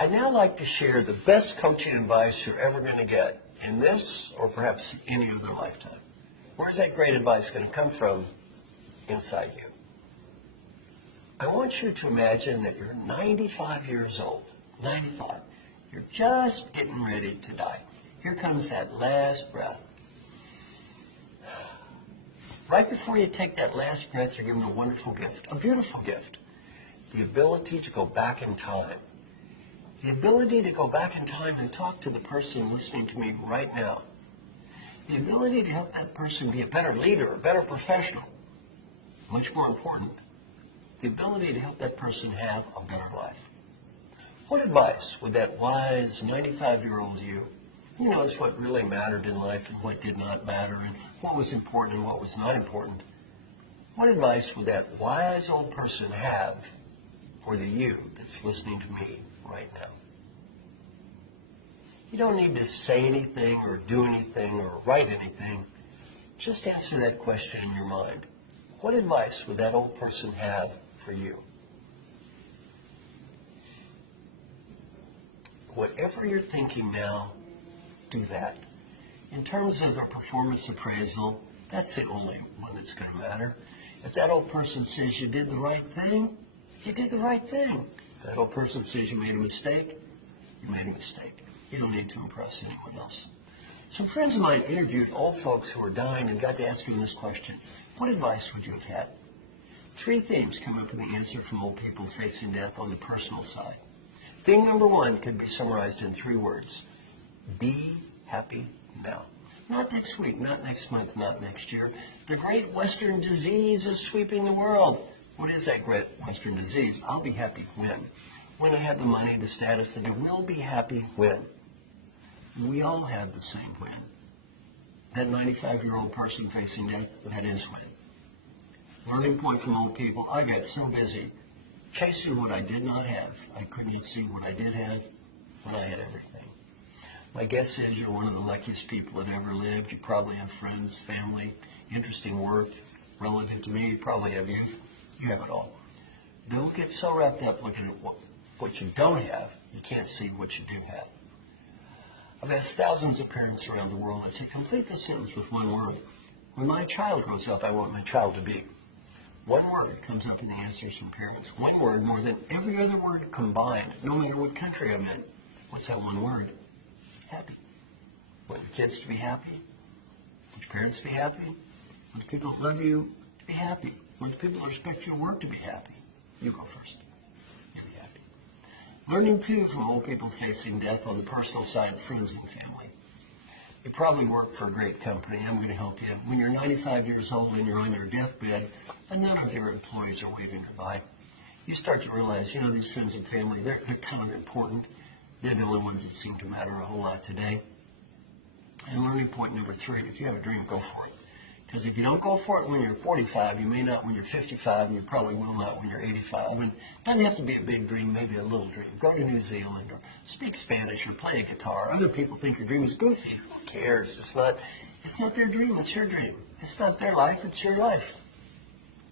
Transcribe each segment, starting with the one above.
I'd now like to share the best coaching advice you're ever going to get in this or perhaps any other lifetime. Where's that great advice going to come from? Inside you. I want you to imagine that you're 95 years old. 95. You're just getting ready to die. Here comes that last breath. Right before you take that last breath, you're given a wonderful gift, a beautiful gift. The ability to go back in time. The ability to go back in time and talk to the person listening to me right now. The ability to help that person be a better leader, a better professional. Much more important, the ability to help that person have a better life. What advice would that wise 95-year-old you, who knows what really mattered in life and what did not matter and what was important and what was not important, what advice would that wise old person have for the you that's listening to me right now? You don't need to say anything or do anything or write anything. Just answer that question in your mind. What advice would that old person have for you? Whatever you're thinking now, do that. In terms of a performance appraisal, that's the only one that's going to matter. If that old person says you did the right thing, you did the right thing. If that old person says you made a mistake, you made a mistake. You don't need to impress anyone else. Some friends of mine interviewed old folks who were dying and got to ask them this question. What advice would you have had? 3 themes come up in the answer from old people facing death on the personal side. Theme number 1 could be summarized in 3 words. Be happy now. Not next week, not next month, not next year. The great Western disease is sweeping the world. What is that great Western disease? I'll be happy when? When I have the money, the status, that I will be happy when. We all have the same when. That 95-year-old person facing death, that is when. Learning point from old people, I got so busy chasing what I did not have. I could not see what I did have when I had everything. My guess is you're one of the luckiest people that ever lived. You probably have friends, family, interesting work. Relative to me, you probably have youth. You have it all. Don't get so wrapped up looking at what you don't have. You can't see what you do have. I've asked thousands of parents around the world. I say, complete the sentence with one word. When my child grows up, I want my child to be. One word comes up in the answers from parents. One word more than every other word combined, no matter what country I'm in. What's that one word? Happy. Want your kids to be happy? Want your parents to be happy? Want the people who love you to be happy? Want the people who respect your work to be happy? You go first. You be happy. Learning, too, from old people facing death on the personal side, friends and family. You probably work for a great company. I'm going to help you. When you're 95 years old and you're on your deathbed and none of your employees are waving goodbye, you start to realize, these friends and family, they're kind of important. They're the only ones that seem to matter a whole lot today. And learning point number 3, if you have a dream, go for it. Because if you don't go for it when you're 45, you may not when you're 55, and you probably will not when you're 85. And it doesn't have to be a big dream, maybe a little dream. Go to New Zealand or speak Spanish or play a guitar. Other people think your dream is goofy. Who cares? It's not their dream, it's your dream. It's not their life, it's your life.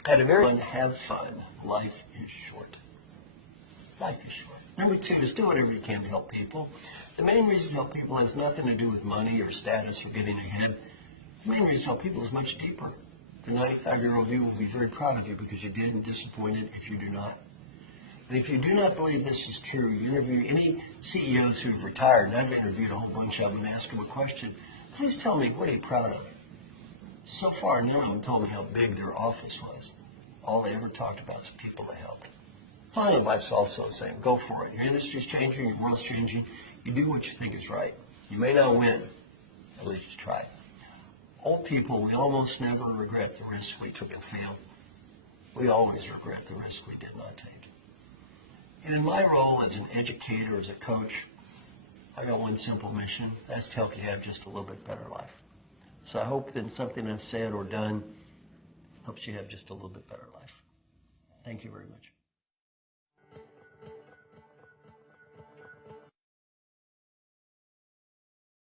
At a very fun, have fun. Life is short. Life is short. Number 2 is do whatever you can to help people. The main reason to help people has nothing to do with money or status or getting ahead. The main reason to help people is much deeper. The 95-year-old you will be very proud of you because you did and disappointed if you do not. And if you do not believe this is true, you interview any CEOs who've retired, and I've interviewed a whole bunch of them and asked them a question, please tell me, what are you proud of? So far, none of them told me how big their office was. All they ever talked about is people they helped. Final advice also saying, go for it. Your industry's changing, your world's changing. You do what you think is right. You may not win, at least you tried. Old people, we almost never regret the risks we took and failed. We always regret the risk we did not take. And in my role as an educator, as a coach, I got one simple mission. That's to help you have just a little bit better life. So I hope that something I've said or done helps you have just a little bit better life. Thank you very much.